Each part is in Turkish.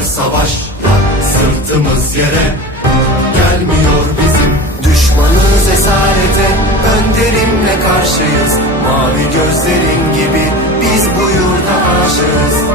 Her savaş sırtımız yere. Gelmiyor bizim Düşmanız esarete. Önderimle karşıyız. Mavi gözlerin gibi biz bu yurda aşığız.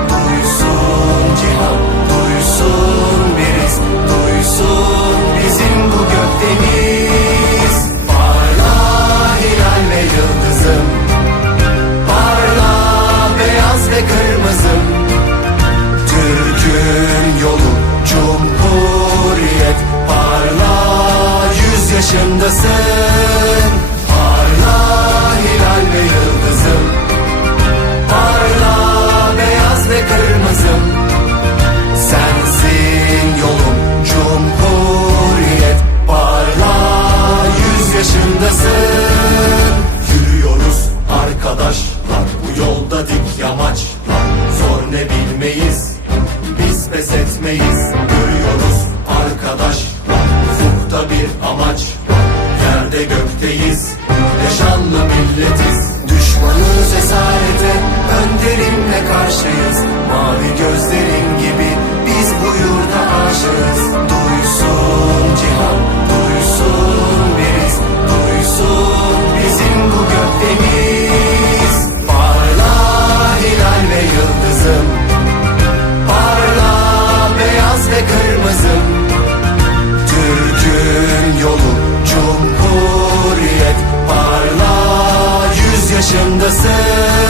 Yaşındasın Yürüyoruz arkadaşlar Bu yolda dik yamaçlar Zor ne bilmeyiz Biz pes etmeyiz. Görüyoruz arkadaşlar Ufukta bir amaç Yerde gökteyiz Yaşanlı milletiz. Düşmanız esarete Önderimle karşıyız. Mavi gözlerin gibi Biz bu yurda aşığız. Cihan yaşındasın.